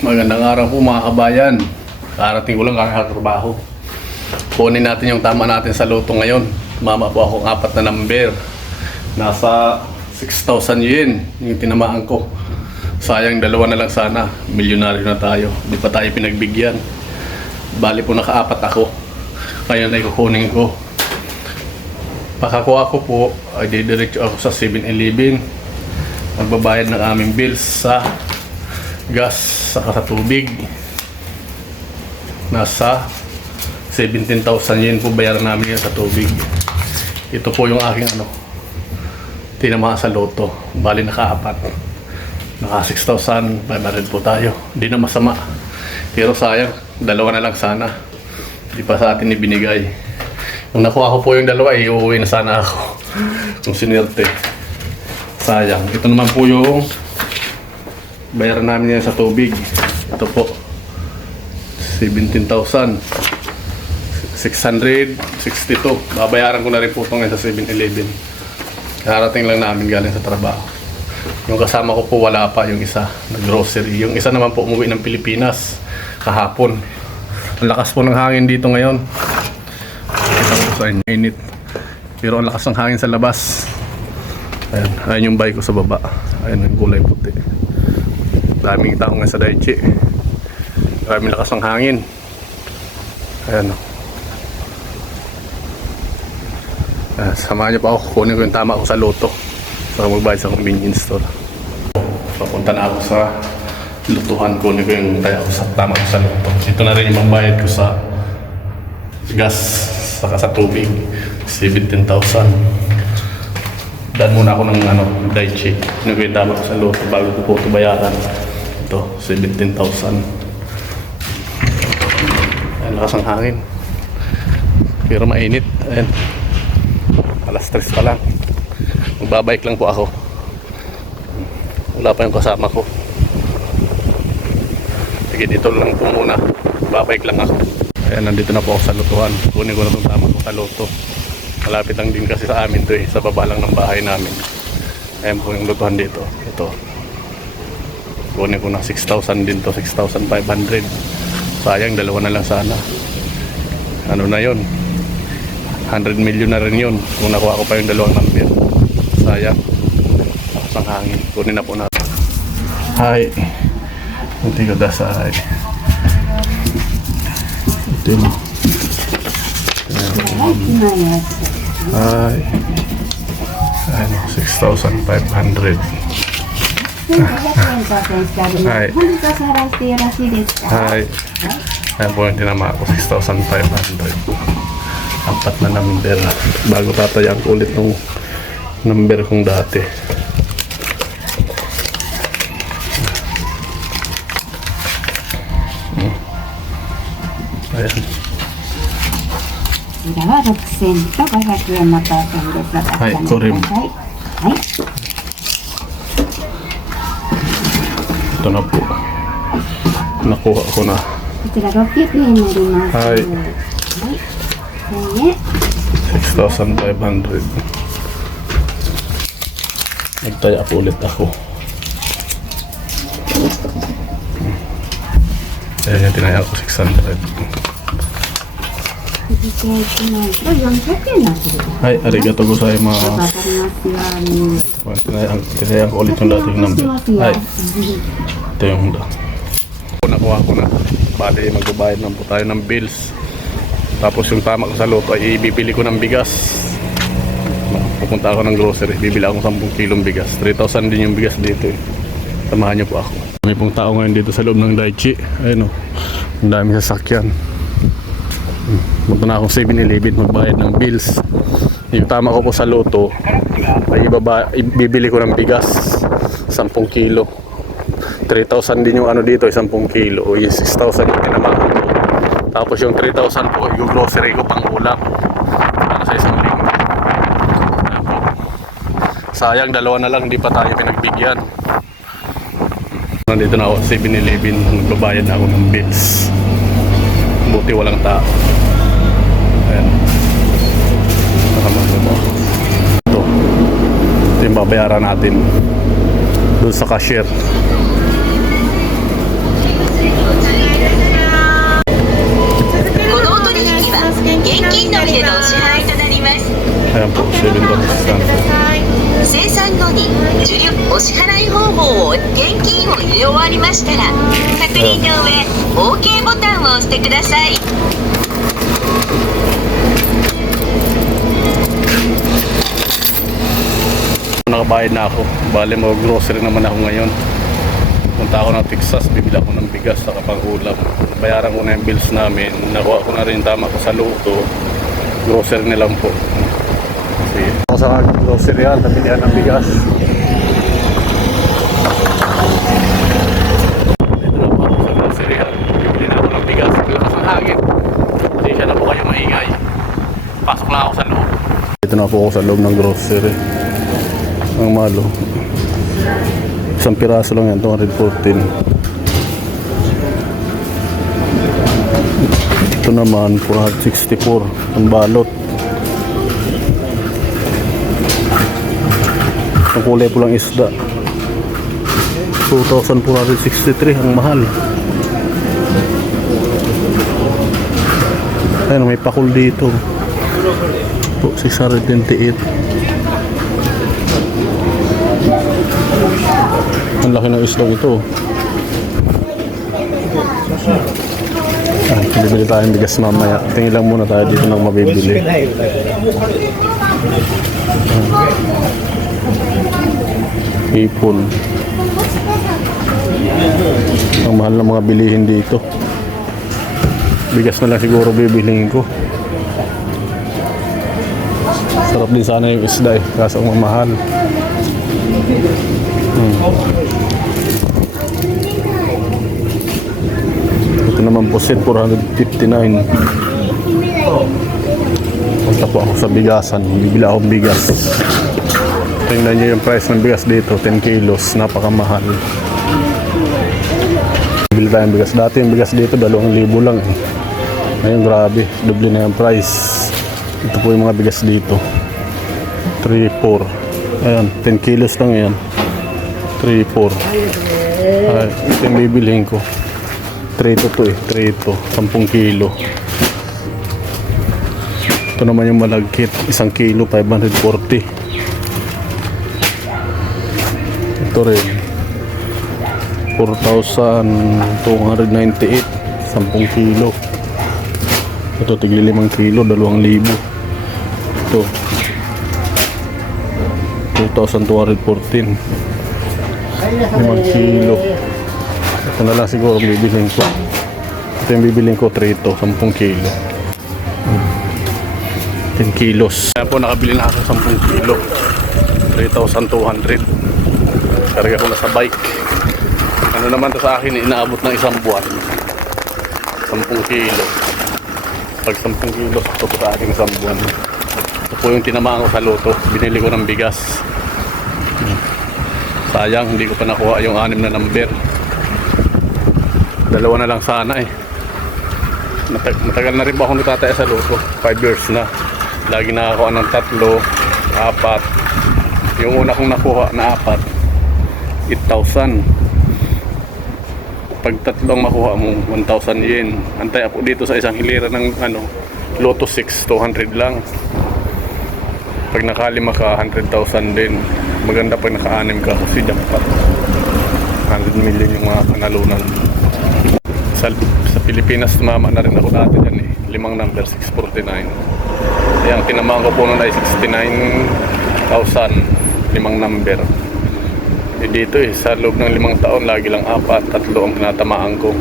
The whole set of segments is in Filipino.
Magandang araw po mga kabayan. Karating ko lang kakatrabaho. Kunin natin yung tama natin sa loto ngayon. Mama po akong 4 na number. Nasa 6,000 yen yung tinamaan ko. Sayang, 2 na lang sana. Milyonaryo na tayo. Di pa tayo pinagbigyan. Bali po naka-4 ako. Kaya na ikukunin ko. Pakakuha ko po ay didiretso ako sa 7-Eleven. Magbabayad ng aming bills sa gas saka sa tubig. Nasa 17,000 yen po bayaran namin yan sa tubig. Ito po yung aking tinamaan sa loto. Bali naka-4. Naka 6,500 po tayo. Hindi na masama. Pero sayang, 2 na lang sana. Hindi pa sa atin ibinigay. Nung nakuha ko po yung 2, uuwi na sana ako. Kung sinerte. Sayang. Ito naman po yung bayaran namin yan sa tubig. Ito po 17,662. Babayaran ko na rin po ito ngayon sa 7-Eleven. Karating lang namin galing sa trabaho. Yung kasama ko po wala pa, yung isa nag-grocery. Yung isa naman po umuwi ng Pilipinas kahapon. Ang lakas po ng hangin dito ngayon. Kita ko sa inyo, init. Pero ang lakas ng hangin sa labas. Ayan, ayan yung bike ko sa baba. Ayan yung kulay puti. Daming tao nga sa Daichi. Maraming lakas ng hangin. Ayan o. Samahan niyo pa ako. Kunin ko yung tama ko sa loto. Saka magbayad sa convenience store. Papunta na ako sa lutuhan. Kunin ko yung tama ko sa loto. Ito na rin yung magbayad ko sa gas saka sa tubig. 17,000. Daan muna ako ng Daichi. Kunin ko yung tama ko sa loto bago ko po ito bayaran. Ito, 17,000. Ayan, lakas ang hangin. Pero mainit. Ayan. Alas 3 pa lang. Magbabike lang po ako. Wala pa yung kasama ko. Sige, dito lang po muna. Magbabike lang ako. Ayan, nandito na po ako sa lutuhan. Kunin ko na itong tama ko sa loto. Malapit lang din kasi sa amin to eh. Sa baba lang ng bahay namin. Ayan po yung lutuhan dito. Ito. Kunin ko na 6,000 din to, 6,500. Sayang, 2 na lang sana. Ano na yon? 100 million na rin yun kung nakuha ko pa yung 2 number. Sayang. Lakas ng hangin. Kunin na po natin. Hi. Hindi ko dasay. Ito yun. Hi. Ayan, 6,500. Hi. Hi. Ayan po yung tinama ko, 6,500. 4 na number. Bago tatayan ko ulit ng number kong dati. Ayan. Hi, Korim. Ito na po. Nakuha ko na. Hi. 6,500. Nagtaya po ulit ako. Ayan yung tinaya ko, 600. Hi, arigato gozaimasu. Tinaya ko ulit yung dating number. Hi. Ito yung nakuha ko na. Bali, magbabayad na po tayo ng bills. Tapos yung tama ko sa loto ay ibibili ko ng bigas. Pupunta ako ng grocery, bibili ako 10 kilong bigas. 3,000 din yung bigas dito eh. Samahan niyo po ako. May pong tao ngayon dito sa loob ng Daichi. Ayun o, ang dami sasakyan. Punta na akong 7-Eleven magbayad ng bills. Yung tama ko po sa loto ay ibibili ko ng bigas 10 kilo. 3,000 din yung dito, 10 kilo. O yung 6,000 yung tinamahan ko. Tapos yung 3,000 po, yung grocery ko pang ulam para sa isang linggo. Sayang, 2 na lang, hindi pa tayo pinagbigyan. Nandito na ako sa 7-Eleven, magbabayad na ako ng bills. Buti walang tao. Ayan. Nakamagod mo. Ito yung babayaran natin doon sa cashier. りましたら確認の上 OK ボタンを押してください。 Nakabayad na ako. Bale mo grocery naman ako ngayon. Punta ako ng Texas, bibili ako ng bigas sa kapang-ulam. Bayaran ko na yung bills namin. Nakuha ko na rin tama ko sa luto. Grocery na lang po. Sige. Ako sa grocery yan, nabilihan ng bigas. Dito na po ako sa grocery yan. Bibili na ako ng bigas. Lakas ng hangin. Hindi siya na po kayo maingay. Pasok na ako sa loob. Dito na po ako sa loob ng grocery. Ang malo. Isang piraso lang yan, 214. Ito naman, 464. Ang balot. Ang kulay pulang isda. 2,463. Ang mahal. Ayun, may pakul dito. 628. Ang laki ng islang ito. Bibili tayong bigas mamaya. Tingin lang muna tayo dito ng mabibili. Ipon. Ang mahal ng mga bilihin dito. Bigas na lang siguro bibilihin ko. Sarap din sana yung isda eh, kaso ang mamahal. Ito naman po set 459. Punta po ako sa bigasan, bibili akong bigas. Tingnan nyo yung price ng bigas dito, 10 kilos, napakamahal. Bibili tayong bigas. Dati yung bigas dito 2,000 lang eh. Ngayon grabe, doble na yung price. Ito po yung mga bigas dito, 3, 4. Ayan, 10 kilos lang yan. 3, 4. Ay, ito yung bibilihin ko. 3 to eh. 3 to. 10 kilo. Ito naman yung malagkit. 1 kilo, 540. Ito rin. 4,298. 10 kilo. Ito, tigli 5 kilo, 2,000. Ito. 2,214. 5 kilo. Ito na lang siguro bibilhin ko. Ito yung bibilhin ko, 3 to, 10 kilo. 10 kilos. Kaya po nakabili na ako 10 kilo. 3,200. Karga ko na sa bike. Ano naman to sa akin, inaabot ng 1 buwan. 10 kilo. Pag 10 kilos, ito po sa akin 1 buwan. Ito po yung tinamaan ko sa loto. Binili ko ng bigas. Sayang, hindi ko pa nakuha yung 6 na number. 2 na lang sana eh. Matagal na rin ba akong natataya sa loto? 5 years na. Lagi nakakuha ng 3, 4. Yung una kong nakuha na 4, 8,000. Pag 3 makuha mo, 1,000 yen. Antay ako dito sa isang hilera ng loto 6, 200 lang. Pag nakalima ka, 100,000 din. Maganda pag naka-6 ka kasi jackpot. 100 million yung mga kanalunan. Sa Pilipinas, tumama na rin ako dati dyan eh. 5 number, 649. Ayan, tinamaan ko po nun ay 69,000. 5 number. Eh dito eh, sa loob ng 5 taon, lagi lang 4, 3 ang tinatamaan ko.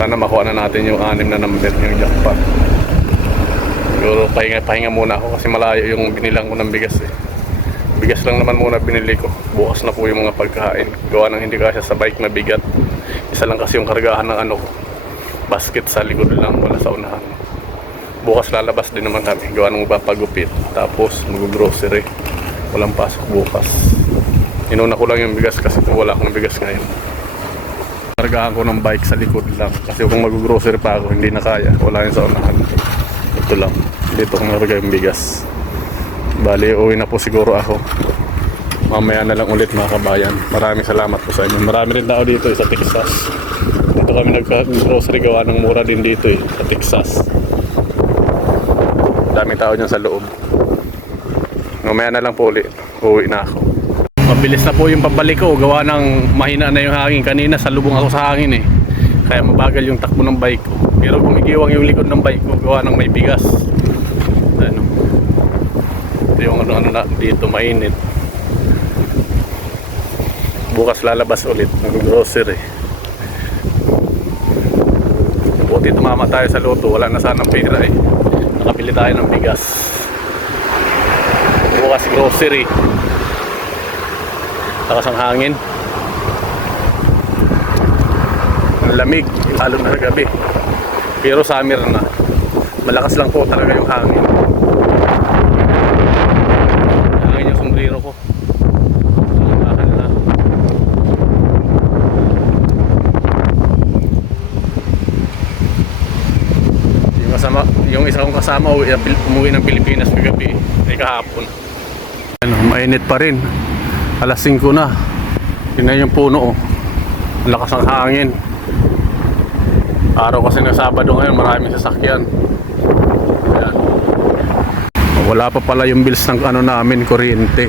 Sana makuha na natin yung 6 na number, yung jackpot. Siguro pahinga muna ako kasi malayo yung binilang ko ng bigas eh. Bigas lang naman muna binili ko. Bukas na po yung mga pagkain. Gawa ng hindi kasya sa bike na bigat. Isa lang kasi yung kargahan ng basket sa likod lang, wala sa unahan. Bukas lalabas din naman kami. Gawa ng magpapagupit. Tapos mag-grocery. Walang pasok bukas. Inuna ko lang yung bigas kasi wala akong bigas ngayon. Kargahan ko ng bike sa likod lang. Kasi kung mag-grocery pa ako, hindi na kaya. Wala yun sa unahan. Ito lang. Dito kong naragay yung bigas. Bali, uwi na po siguro ako. Mamaya na lang ulit mga kabayan. Maraming salamat po sa inyo. Marami rin tao dito sa Texas. Dito kami nag-grocery, gawa ng mura din dito sa Texas. Daming tao dyan sa loob. Mamaya na lang po ulit. Uwi na ako. Mabilis na po yung pabalik ko, gawa ng mahina na yung hangin. Kanina salubong ako sa hangin eh, kaya mabagal yung takbo ng bike ko. Pero gumigiwang yung likod ng bike ko, gawa ng may bigas. Ano, ito yung ano na dito, mainit. Bukas lalabas ulit ng grocery. Buti tumama tayo sa loto, wala na sanang pera eh, nakabili tayo ng bigas. Bukas grocery, lakas ang hangin, ang lamig lalo na sa gabi. Pero summer na, malakas lang po talaga yung hangin. Hangin yung sombrero ko, mahal na. Yung isa kong kasama umuwi ng Pilipinas kagabi ay kahapon. Ano, mainit pa rin, alas 5 na. Tingnan yung puno oh, ang lakas ng hangin. Araw kasi ng Sabado ngayon, maraming sasakyan. Ayan. Wala pa pala yung bills ng ano namin, kuryente.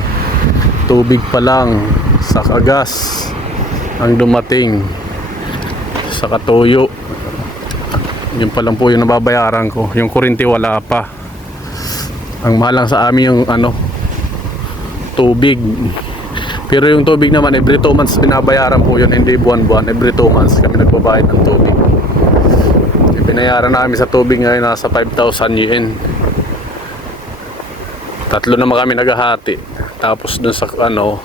Tubig pa lang, saka gas ang dumating, saka toyo. Yun pa lang po yung nababayaran ko. Yung kuryente wala pa. Ang mahal lang sa amin yung ano, tubig. Pero yung tubig naman every 2 months binabayaran po yun, hindi buwan-buwan. Every 2 months kami nagbabayad ng tubig. Yung binayaran namin sa tubig ngayon nasa 5,000 yen. 3 naman kami naghahati. Tapos dun sa ano,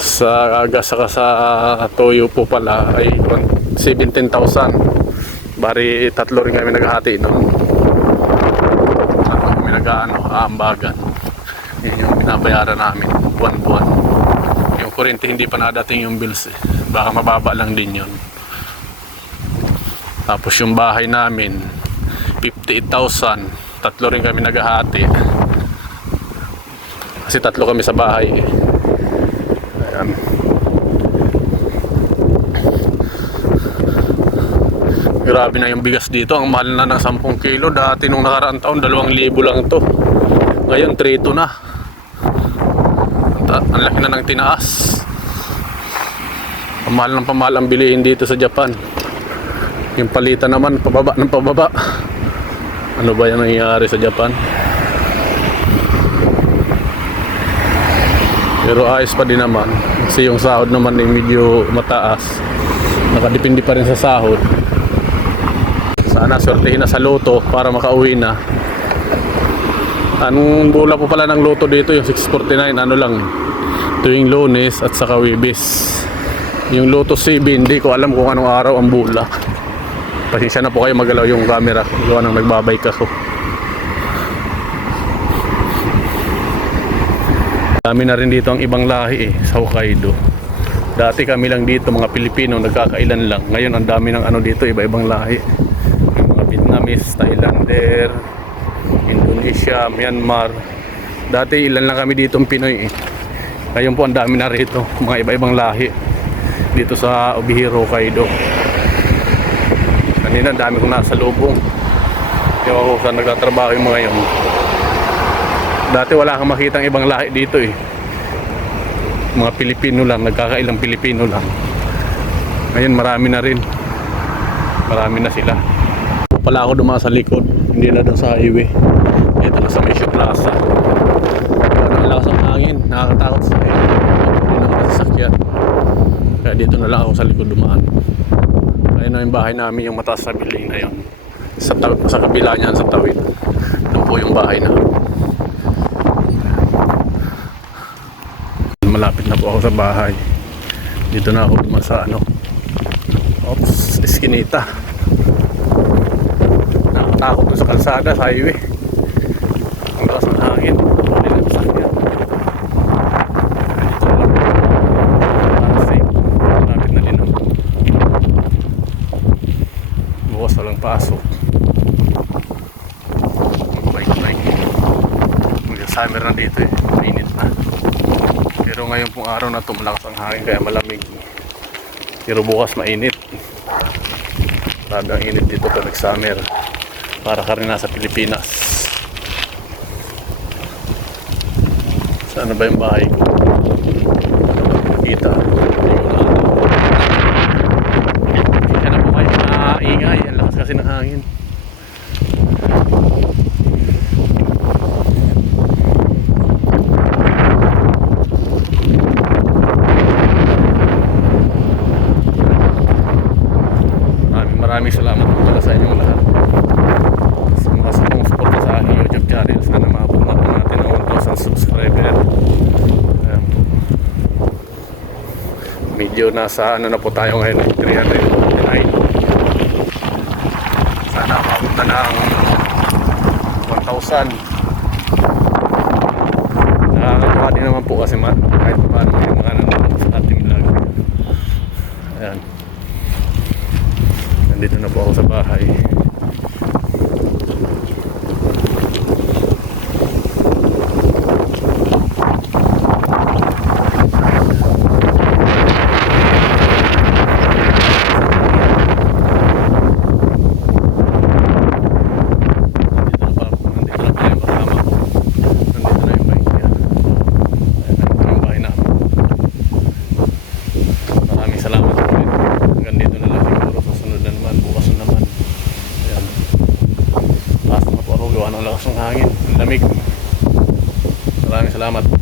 sa gas saka sa toyo po pala ay 17,000. Bari 3 rin kami naghahati no. Kami nag-aambagan. Yun yung binabayaran namin buwan-buwan. Yung kuryente hindi pa nadating yung bills eh. Baka mababa lang din yun. Tapos yung bahay namin 58,000. 3 rin kami naghahati. Kasi 3 kami sa bahay eh. Ayan. Grabe na yung bigas dito. Ang mahal na ng 10 kilo. Dati nung nakaraang taon 2,000 lang to. Ngayon 3 na. Ang laki na ng tinaas. Pamahal ng pamahal ang bilihin dito sa Japan. Yung palitan naman pababa ng pababa. Ano ba yan nangyayari sa Japan? Pero ayos pa din naman. Kasi yung sahod naman ay medyo mataas. Nakadepende pa rin sa sahod. Sana swertihin na sa loto para makauwi na. Anong bola po pala ng loto dito, yung 649, ano lang, tuwing Lunes at saka Webes. Yung loto 7, hindi ko alam kung anong araw ang bola. Pasensya na po kayo, magalaw yung camera, gawa nang nagbabike ako. Dami na rin dito ang ibang lahi sa Hokkaido. Dati kami lang dito, mga Pilipino, nagkakailan lang. Ngayon ang dami ng ano dito, iba-ibang lahi. Vietnamese, Thailander, Indonesia, Myanmar. Dati ilan lang kami dito ang Pinoy eh. Ngayon po ang dami na rito, mga iba-ibang lahi dito sa Obihiro, Hokkaido. Kanina ang dami kong nasa lubong. Yung ako saan nagtatrabaho yung mga yun. Dati wala kang makitang ibang lahi dito eh. Mga Pilipino lang, nagkakailang Pilipino lang. Ngayon marami na rin. Marami na sila. Pala ako dumaan sa likod, hindi na doon sa highway. Ito na sa Mission Plaza. Ang lakas ng hangin, nakakatakot sa akin. Hindi naman nasasakyan. Kaya dito na lang ako sa likod dumaan. Ayun na yung bahay namin, yung mataas na building na yun. Sa kabila niyan, sa tawid. Doon po yung bahay na. Malapit na po ako sa bahay. Dito na ako dumaan sa ano, eskinita. Nakakatakot doon sa kalsada, sa highway. Ang lakas ng hangin. Hindi lang sakyan. Dito lang. Para safe. Malapit na linaw. Bukas walang pasok. Bike. Mag-summer na dito eh. Mainit na. Pero ngayon pong araw na ito, malakas ang hangin kaya malamig. Pero bukas mainit. Grabe ang init dito pag nag-summer. Para ka rin nasa Pilipinas. Saan ba yung bahay ko? makikita. Kaya na po kayo maingay. Ang lakas kasi ng hangin. Maraming salamat po pala sa inyong lahat. Sa mga sumusuporta sa aking YouTube channel. Sana maabot na po natin ang 1,000 subscriber. Medyo nasa ano na po tayo ngayon, 349. Sana maabot na ng 1,000. Nakakatawa din naman po kasi kahit pa paano may mga nanonood sa ating vlog. Ayan. Nandito na po ako sa bahay. Ang lakas ng hangin, ang lamig. Maraming salamat.